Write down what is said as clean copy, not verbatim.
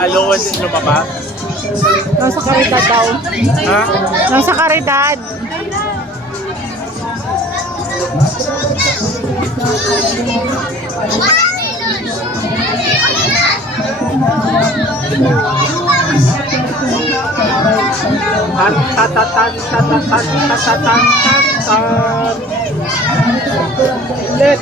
Allowance din lumabas? Nasa karidad daw. Ha? Nasa karidad. Tan tan tan tan tan tan tan tan tan. Let